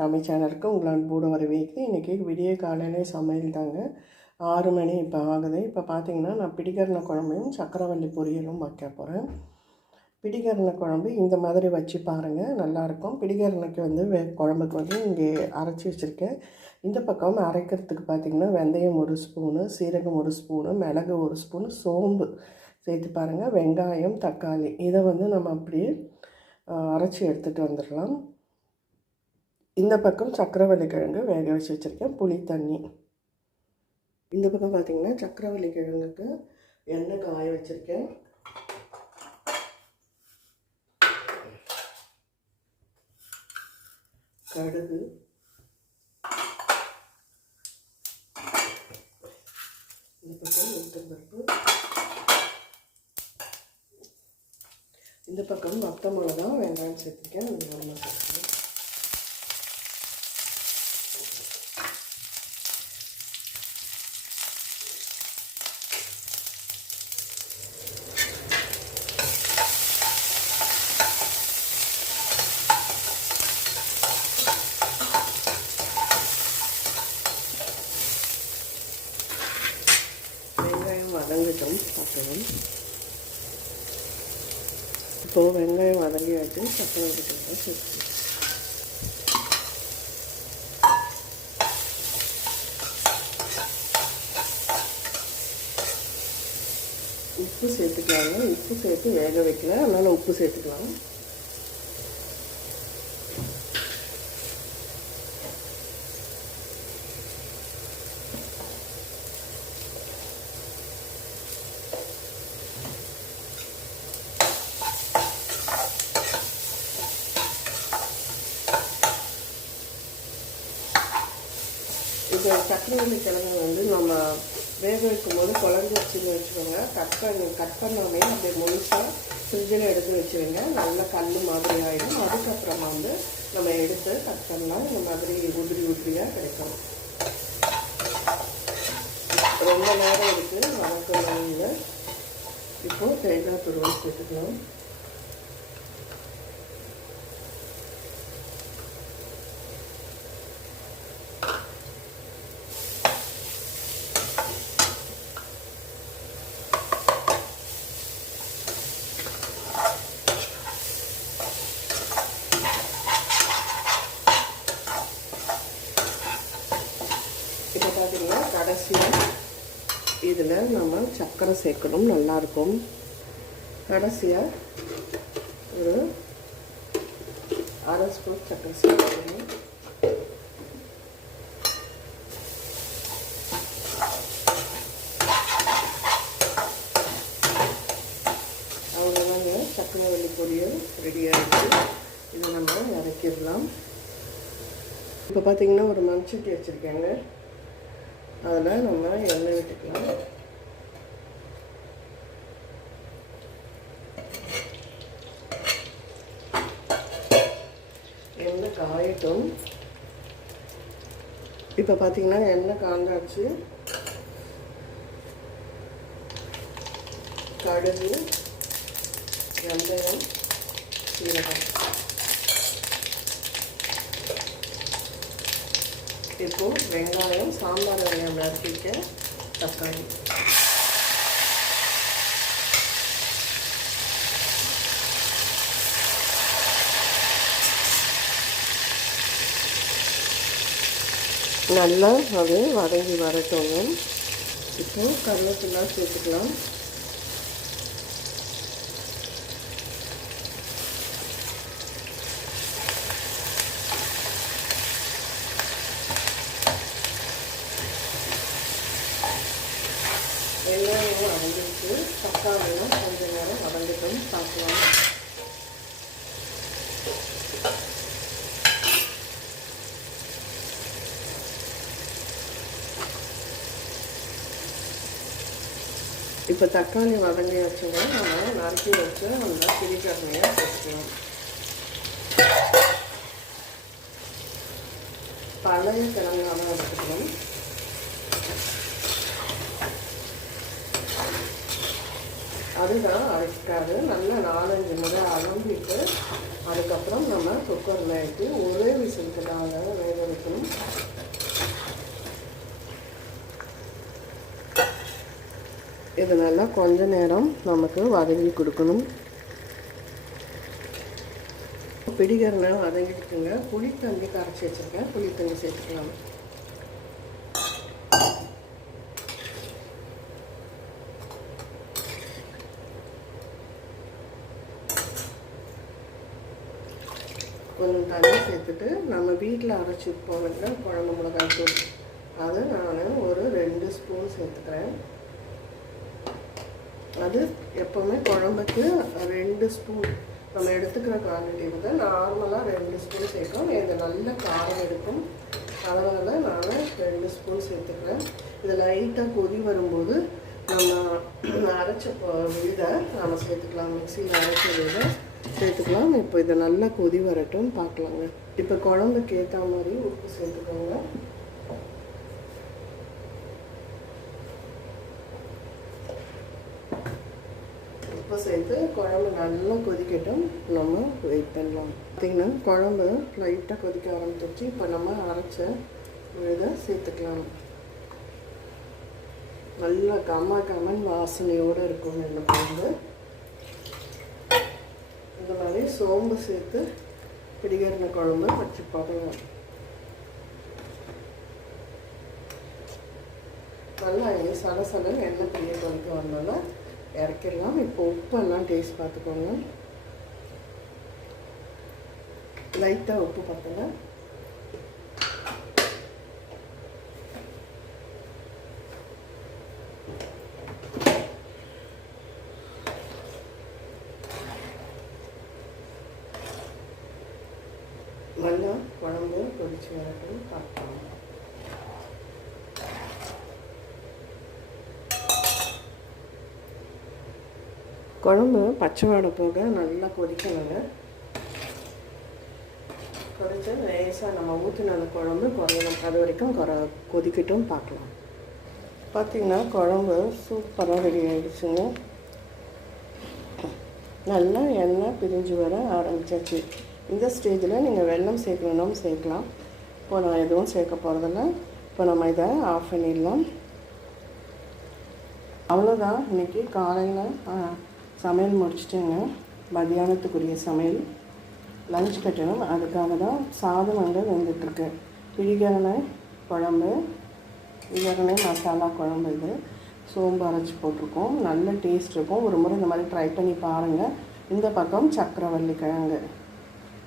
தமிழ் சேனலுக்கு உங்களை அன்போடு வரவேற்கிறேன். இன்றைக்கி விடிய காலையிலே சமையல் தாங்க. ஆறு மணி இப்போ ஆகுது. இப்போ பார்த்தீங்கன்னா நான் பிடிகரண குழம்பையும் சக்கரவள்ளி பொரியலும் வைக்க போகிறேன். பிடிகரண குழம்பு இந்த மாதிரி வச்சு பாருங்கள் நல்லாயிருக்கும். பிடிகரணைக்கு வந்து வே குழம்புக்கு வந்து இங்கே அரைச்சி வச்சுருக்கேன். இந்த பக்கம் அரைக்கிறதுக்கு பார்த்திங்கன்னா வெந்தயம் ஒரு ஸ்பூனு சீரகம் ஒரு ஸ்பூனு மிளகு ஒரு ஸ்பூனு சோம்பு சேர்த்து பாருங்கள் வெங்காயம் தக்காளி இதை வந்து நம்ம அப்படியே அரைச்சி எடுத்துகிட்டு வந்துடலாம். இந்த பக்கம் சக்கரவள்ளி கிழங்கு வேக வச்சு வச்சுருக்கேன். புளி தண்ணி. இந்த பக்கம் பார்த்திங்கன்னா சக்கரவள்ளி கிழங்குக்கு எண்ணெய் காய வச்சுருக்கேன். கடுகு. இந்த பக்கம் உளுத்தம்பருப்பு. இந்த பக்கம் வத்த மிளகா வெங்காயம் சேர்த்துருக்கேன். வெங்காயம் சேர்த்துருக்கேன். வெங்காயம் வதங்கட்டும் இப்போது வெங்காயம் வதங்கியாச்சு சக்கரை கிட்ட சேர்த்து உப்பு சேர்த்துக்கலாங்க உப்பு சேர்த்து வேக வைக்கல அதனால் உப்பு சேர்த்துக்கலாம் இப்போ சக்கரவள்ளி கிழங்கு வந்து நம்ம வேக வைக்கும் போது குழம்பு வச்சுன்னு வச்சுக்கோங்க. கட் பண்ணி கட் பண்ணாமே அப்படியே முழுசாக ஃப்ரிட்ஜில் எடுத்து வச்சுருங்க நல்ல கல் மாதிரி ஆகிடும் அதுக்கப்புறமா வந்து நம்ம எடுத்து கட் பண்ணலாம். இந்த மாதிரி உதிரி உதிரியாக கிடைக்கும். ரொம்ப நேரம் இருக்குது வணக்கம் இப்போது தேங்காய் துருவல் சேர்த்துக்கலாம் இப்போ பார்த்தீங்கன்னா கடைசியாக இதில் நம்ம சர்க்கரை சேர்க்கணும் நல்லாயிருக்கும் கடைசியாக ஒரு அரை ஸ்பூன் சர்க்கரை சேர்க்கணும். அவ்வளோதாங்க சர்க்கரை வெள்ளி பொடியும் ரெடி ஆகிடுச்சு இதை நம்ம இறக்கிடலாம். இப்போ பார்த்தீங்கன்னா ஒரு மண்சட்டி வச்சுருக்கேங்க. அதில் நம்ம எண்ணெய் விட்டுக்கலாம். எண்ணெய் காயட்டும். இப்போ பார்த்தீங்கன்னா எண்ணெய் காஞ்சாச்சு. கடுகு வெந்தயம் சீரகம். இப்போது வெங்காயம் சாம்பார் வெங்காயம் நறுக்கிக்க தக்காளி. நல்லா அது வதங்கி வரட்டும். இப்போ கருவேப்பிலாம் சேர்த்துக்கலாம். வெங்காயம் வதங்கிட்டு தக்காளியும் கொஞ்ச நேரம் வதங்கிட்டும் பார்க்கலாம் இப்போ தக்காளி வதங்கி வச்சோம்னா நம்ம நறுக்கி வச்சு அந்த பிரிக்கரணையாக சேர்த்துக்கலாம் பழைய கிழங்காக எடுத்துக்கணும் அதுதான் அரைக்காது நல்லா நாலஞ்சு முறை அலம்பிட்டு அதுக்கப்புறம் நம்ம குக்கரில் எடுத்து ஒரே விசிலுக்கு சேர்த்துட்டாங்க வேக வைக்கணும். இது நல்லா கொஞ்ச நேரம் நமக்கு வதங்கி கொடுக்கணும். பிடிகரனை வதங்கிட்டுங்க புளித்தங்கி கரைச்சி வச்சுருக்கேன். புளி சேர்த்துக்கலாம். கொஞ்சம் தண்ணி சேர்த்துட்டு நம்ம வீட்டில் அரைச்சி வைப்போம்ல குழம்பு மிளகாய் தூள். அது நான் ஒரு ரெண்டு ஸ்பூன் சேர்த்துக்கிறேன். அது எப்போவுமே குழம்புக்கு ரெண்டு ஸ்பூன். நம்ம எடுத்துக்கிற குவான்டிட்டி வந்து நார்மலாக ரெண்டு ஸ்பூன் சேர்க்கும் இது நல்ல காரம் இருக்கும் அதனால் நான் ரெண்டு ஸ்பூன் சேர்த்துக்கிறேன். இது லைட்டாக கொதி வரும்போது நம்ம அரைச்ச விதை நம்ம சேர்த்துக்கலாம். மிக்சியில் அரைச்ச விதை சேர்த்துக்கலாம் இப்போ இதை நல்லா கொதி வரட்டும் பார்க்கலாங்க. இப்போ குழம்புக்கு ஏற்ற மாதிரி உப்பு சேர்த்துக்கோங்க. உப்பு சேர்த்து குழம்பு நல்லா கொதிக்கட்டும். நம்ம வெயிட் பண்ணலாம். பார்த்தீங்கன்னா குழம்பு லைட்டாக கொதிக்க ஆரம்பிச்சிருச்சு. இப்போ நம்ம அரைச்ச விதை சேர்த்துக்கலாம். நல்லா கம்மா கம்மன் வாசனையோடு இருக்கும் இந்த மாதிரி சோம்பு சேர்த்து பிடிகரண குழம்பு வச்சு பார்க்கலாம் நல்லா சலசலன்னு எண்ணெய் பிரிய கொதிக்க வந்தோன்னா இறக்கிடலாம். இப்போ உப்பெல்லாம் டேஸ்ட் பார்த்துக்கோங்க. லைட்டாக உப்பு பார்த்துங்க. நல்லா குழம்பு கொதிச்சு வரட்டும் பார்க்கலாம் குழம்பு பச்சை வாடை போக நல்லா கொதிக்கணுங்க. கொதிச்சு லேசாக நம்ம ஊற்றின அந்த குழம்பு குறையணும். அது வரைக்கும் குறை கொதிக்கட்டும் பார்க்கலாம். பார்த்திங்கன்னா குழம்பு சூப்பராக ரெடி ஆகிடுச்சுங்க நல்லா எண்ணெய் பிரிஞ்சு வர ஆரம்பிச்சாச்சு. இந்த ஸ்டேஜில் நீங்கள் வெள்ளம் சேர்க்கணும்னாலும் சேர்க்கலாம். இப்போ நான் எதுவும் சேர்க்க போகிறதில்ல இப்போ நம்ம இதை ஆஃப் பண்ணிடலாம். அவ்வளோதான் இன்றைக்கி காலையில் சமையல் முடிச்சிட்டேங்க. மதியானத்துக்குரிய சமையல். லஞ்ச் கட்டணும். அதுக்காக தான் சாதம் அங்கே வெந்துட்டுருக்கு. பிழிகரணை குழம்பு பிழிகரணை மசாலா குழம்பு இது. சோம்பு அரைச்சி போட்டிருக்கோம். நல்ல டேஸ்ட் இருக்கும். ஒரு முறை இந்த மாதிரி ட்ரை பண்ணி பாருங்கள் இந்த பக்கம் சக்கரவள்ளி கிழங்கு.